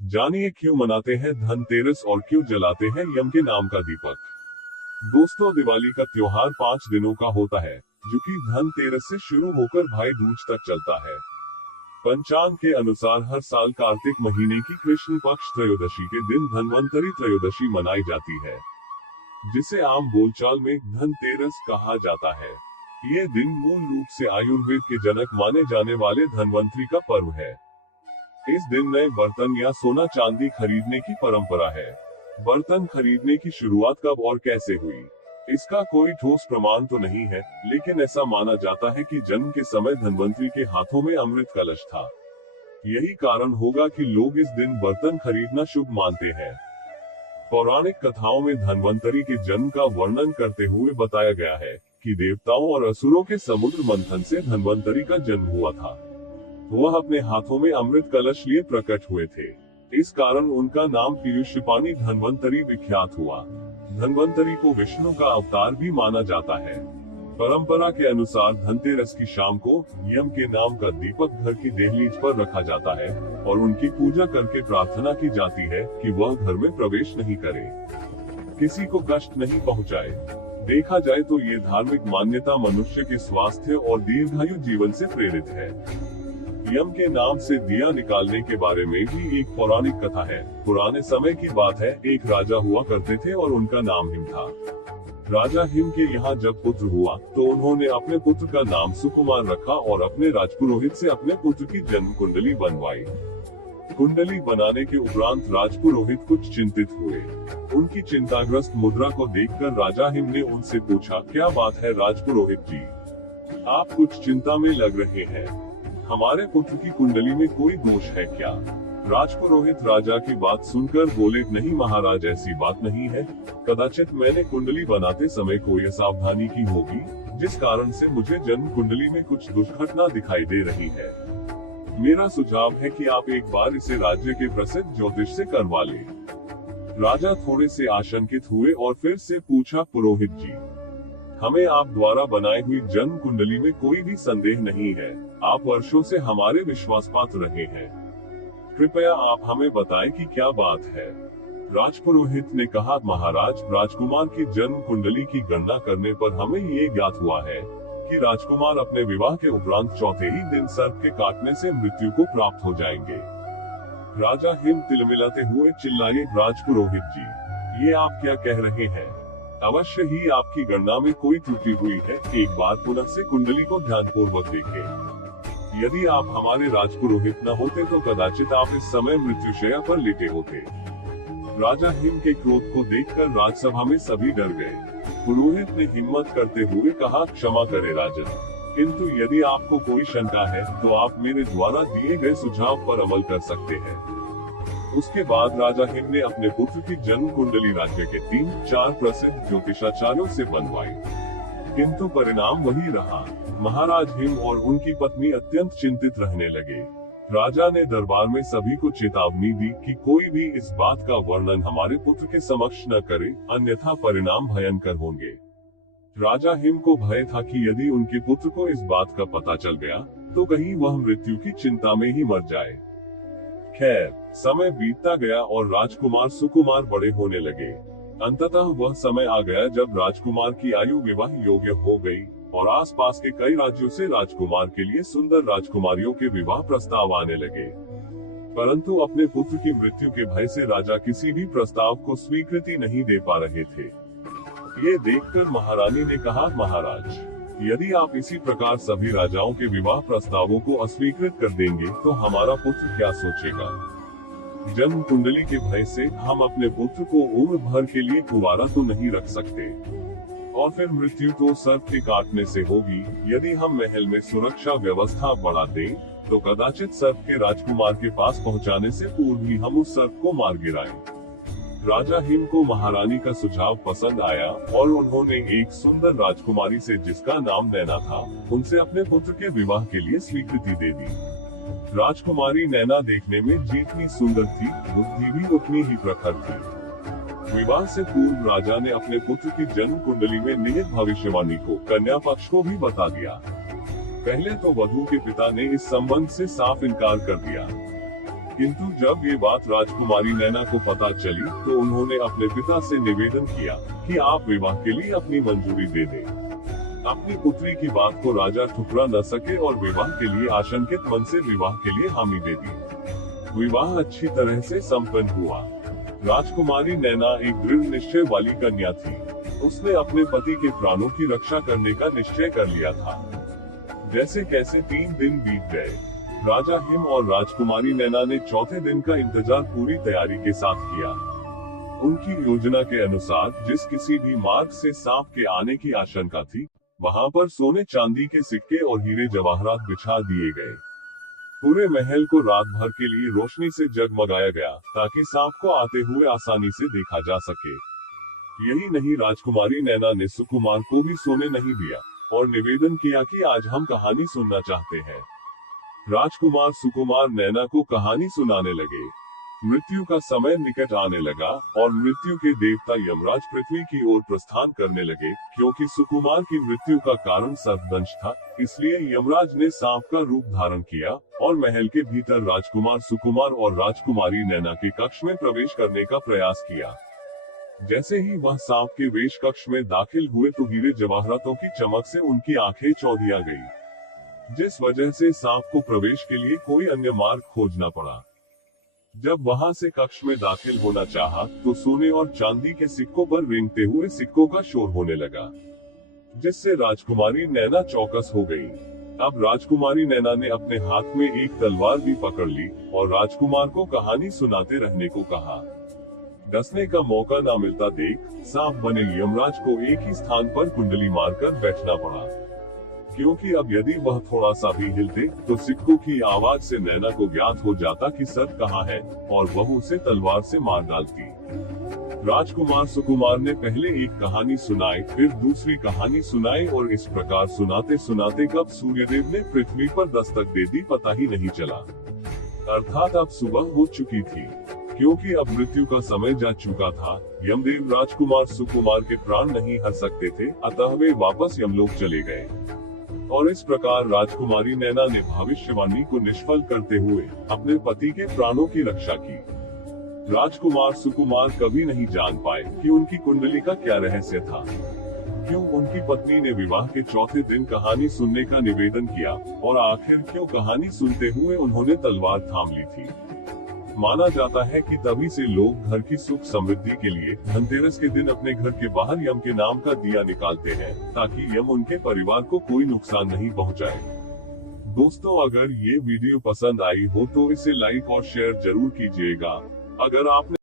जानिए क्यों मनाते हैं धनतेरस और क्यों जलाते हैं यम के नाम का दीपक। दोस्तों, दिवाली का त्योहार 5 दिनों का होता है, जो कि धनतेरस से शुरू होकर भाई दूज तक चलता है। पंचांग के अनुसार हर साल कार्तिक महीने की कृष्ण पक्ष त्रयोदशी के दिन धन्वंतरी त्रयोदशी मनाई जाती है, जिसे आम बोलचाल में धनतेरस कहा जाता है। यह दिन मूल रूप से आयुर्वेद के जनक माने जाने वाले धन्वंतरी का पर्व है। इस दिन नए बर्तन या सोना चांदी खरीदने की परंपरा है। बर्तन खरीदने की शुरुआत कब और कैसे हुई, इसका कोई ठोस प्रमाण तो नहीं है, लेकिन ऐसा माना जाता है कि जन्म के समय धन्वंतरी के हाथों में अमृत कलश था। यही कारण होगा कि लोग इस दिन बर्तन खरीदना शुभ मानते हैं। पौराणिक कथाओं में धन्वंतरी के जन्म का वर्णन करते हुए बताया गया है कि देवताओं और असुरों के समुद्र मंथन से धन्वंतरी का जन्म हुआ था। वह अपने हाथों में अमृत कलश लिए प्रकट हुए थे। इस कारण उनका नाम पीयूषपानी धन्वंतरी विख्यात हुआ। धन्वंतरी को विष्णु का अवतार भी माना जाता है। परंपरा के अनुसार धनतेरस की शाम को यम के नाम का दीपक घर की दहलीज पर रखा जाता है और उनकी पूजा करके प्रार्थना की जाती है कि वह घर में प्रवेश नहीं करे, किसी को कष्ट नहीं पहुंचाए। देखा जाए तो ये धार्मिक मान्यता मनुष्य के स्वास्थ्य और दीर्घायु जीवन से प्रेरित है। यम के नाम से दिया निकालने के बारे में भी एक पौराणिक कथा है। पुराने समय की बात है, एक राजा हुआ करते थे और उनका नाम हिम था। राजा हिम के यहाँ जब पुत्र हुआ तो उन्होंने अपने पुत्र का नाम सुकुमार रखा और अपने राजपुरोहित से अपने पुत्र की जन्म कुंडली बनवाई। कुंडली बनाने के उपरांत राजपुरोहित कुछ चिंतित हुए। उनकी चिंताग्रस्त मुद्रा को देखकर राजा हिम ने उनसे पूछा, क्या बात है राजपुरोहित जी, आप कुछ चिंता में लग रहे हैं? हमारे पुत्र की कुंडली में कोई दोष है क्या? राजपुरोहित राजा की बात सुनकर बोले, नहीं महाराज, ऐसी बात नहीं है। कदाचित मैंने कुंडली बनाते समय कोई असावधानी की होगी, जिस कारण से मुझे जन्म कुंडली में कुछ दुर्घटना दिखाई दे रही है। मेरा सुझाव है कि आप एक बार इसे राज्य के प्रसिद्ध ज्योतिष से करवा लें। राजा थोड़े से आशंकित हुए और फिर से पूछा, पुरोहित जी, हमें आप द्वारा बनाई हुई जन्म कुंडली में कोई भी संदेह नहीं है। आप वर्षों से हमारे विश्वास पात्र रहे हैं। कृपया आप हमें बताएं कि क्या बात है। राजपुरोहित ने कहा, महाराज, राजकुमार की जन्म कुंडली की गणना करने पर हमें ये ज्ञात हुआ है कि राजकुमार अपने विवाह के उपरांत चौथे ही दिन सर्प के काटने से मृत्यु को प्राप्त हो जाएंगे। राजा हिम तिलमिलाते हुए चिल्लाए, राजपुरोहित जी, ये आप क्या कह रहे हैं? अवश्य ही आपकी गणना में कोई त्रुटि हुई है। एक बार पुनः से कुंडली को ध्यानपूर्वक देखें। यदि आप हमारे राजपुरोहित न होते तो कदाचित आप इस समय मृत्युशैया पर लेटे होते। राजा हिम के क्रोध को देखकर राजसभा में सभी डर गए। पुरोहित ने हिम्मत करते हुए कहा, क्षमा करें राजन, किंतु यदि आपको कोई शंका है तो आप मेरे द्वारा दिए गए सुझाव पर अमल कर सकते हैं। उसके बाद राजा हिम ने अपने पुत्र की जन्म कुंडली राज्य के 3-4 प्रसिद्ध ज्योतिषाचार्यों से बनवाई, किंतु परिणाम वही रहा। महाराज हिम और उनकी पत्नी अत्यंत चिंतित रहने लगे। राजा ने दरबार में सभी को चेतावनी दी कि कोई भी इस बात का वर्णन हमारे पुत्र के समक्ष न करे, अन्यथा परिणाम भयंकर होंगे। राजा हिम को भय था कि यदि उनके पुत्र को इस बात का पता चल गया तो कहीं वह मृत्यु की चिंता में ही मर जाए। खैर, समय बीतता गया और राजकुमार सुकुमार बड़े होने लगे। अंततः वह समय आ गया जब राजकुमार की आयु विवाह योग्य हो गई और आसपास के कई राज्यों से राजकुमार के लिए सुंदर राजकुमारियों के विवाह प्रस्ताव आने लगे। परंतु अपने पुत्र की मृत्यु के भय से राजा किसी भी प्रस्ताव को स्वीकृति नहीं दे पा रहे थे। ये देखकर महारानी ने कहा, महाराज, यदि आप इसी प्रकार सभी राजाओं के विवाह प्रस्तावों को अस्वीकृत कर देंगे तो हमारा पुत्र क्या सोचेगा? जन्म कुंडली के भय से हम अपने पुत्र को उम्र भर के लिए कुंवारा तो नहीं रख सकते, और फिर मृत्यु तो सर्प के काटने से होगी। यदि हम महल में सुरक्षा व्यवस्था बढ़ा दें तो कदाचित सर्प के राजकुमार के पास पहुंचाने से पूर्व ही हम उस सर्प को मार गिराएं। राजा हिम को महारानी का सुझाव पसंद आया और उन्होंने एक सुंदर राजकुमारी से, जिसका नाम नैना था, उनसे अपने पुत्र के विवाह के लिए स्वीकृति दे दी। राजकुमारी नैना देखने में जितनी सुंदर थी, बुद्धि भी उतनी ही प्रखर थी। विवाह से पूर्व राजा ने अपने पुत्र की जन्म कुंडली में निहित भविष्यवाणी को कन्या पक्ष को भी बता दिया। पहले तो वधू के पिता ने इस संबंध से साफ इनकार कर दिया, किंतु जब ये बात राजकुमारी नैना को पता चली तो उन्होंने अपने पिता से निवेदन किया कि आप विवाह के लिए अपनी मंजूरी दे दें। अपनी पुत्री की बात को राजा ठुकरा न सके और विवाह के लिए आशंकित मन से विवाह के लिए हामी दे दी। विवाह अच्छी तरह से संपन्न हुआ। राजकुमारी नैना एक दृढ़ निश्चय वाली कन्या थी। उसने अपने पति के प्राणों की रक्षा करने का निश्चय कर लिया था। जैसे कैसे 3 दिन बीत गए। राजा हिम और राजकुमारी नैना ने चौथे दिन का इंतजार पूरी तैयारी के साथ किया। उनकी योजना के अनुसार जिस किसी भी मार्ग से सांप के आने की आशंका थी, वहां पर सोने चांदी के सिक्के और हीरे जवाहरात बिछा दिए गए। पूरे महल को रात भर के लिए रोशनी से जगमगाया गया ताकि सांप को आते हुए आसानी से देखा जा सके। यही नहीं, राजकुमारी नैना ने सुकुमार को भी सोने नहीं दिया और निवेदन किया कि आज हम कहानी सुनना चाहते हैं। राजकुमार सुकुमार नैना को कहानी सुनाने लगे। मृत्यु का समय निकट आने लगा और मृत्यु के देवता यमराज पृथ्वी की ओर प्रस्थान करने लगे। क्योंकि सुकुमार की मृत्यु का कारण सर्पदंश था, इसलिए यमराज ने सांप का रूप धारण किया और महल के भीतर राजकुमार सुकुमार और राजकुमारी नैना के कक्ष में प्रवेश करने का प्रयास किया। जैसे ही वह सांप के वेश कक्ष में दाखिल हुए तो हीरे जवाहरातों की चमक से उनकी आंखें चौंधिया गई, जिस वजह से सांप को प्रवेश के लिए कोई अन्य मार्ग खोजना पड़ा। जब वहां से कक्ष में दाखिल होना चाहा, तो सोने और चांदी के सिक्कों पर रेंगते हुए सिक्कों का शोर होने लगा, जिससे राजकुमारी नैना चौकस हो गई। अब राजकुमारी नैना ने अपने हाथ में एक तलवार भी पकड़ ली और राजकुमार को कहानी सुनाते रहने को कहा। डसने का मौका न मिलता देख सांप बने यमराज को एक ही स्थान पर कुंडली मारकर बैठना पड़ा, क्योंकि अब यदि वह थोड़ा सा भी हिलते तो सिक्कों की आवाज से नैना को ज्ञात हो जाता कि सर्प कहाँ है और वह उसे तलवार से मार डालती। राजकुमार सुकुमार ने पहले एक कहानी सुनाई, फिर दूसरी कहानी सुनाई और इस प्रकार सुनाते सुनाते कब सूर्यदेव ने पृथ्वी पर दस्तक दे दी पता ही नहीं चला। अर्थात अब सुबह हो चुकी थी, क्योंकि अब मृत्यु का समय जा चुका था। यमदेव राजकुमार सुकुमार के प्राण नहीं हर सकते थे, अतः वे वापस यमलोक चले गए। और इस प्रकार राजकुमारी नैना ने भविष्यवाणी को निष्फल करते हुए अपने पति के प्राणों की रक्षा की। राजकुमार सुकुमार कभी नहीं जान पाए कि उनकी कुंडली का क्या रहस्य था, क्यों उनकी पत्नी ने विवाह के चौथे दिन कहानी सुनने का निवेदन किया और आखिर क्यों कहानी सुनते हुए उन्होंने तलवार थाम ली थी। माना जाता है कि तभी से लोग घर की सुख समृद्धि के लिए धनतेरस के दिन अपने घर के बाहर यम के नाम का दिया निकालते हैं, ताकि यम उनके परिवार को कोई नुकसान नहीं पहुंचाए। दोस्तों, अगर ये वीडियो पसंद आई हो तो इसे लाइक और शेयर जरूर कीजिएगा। अगर आपने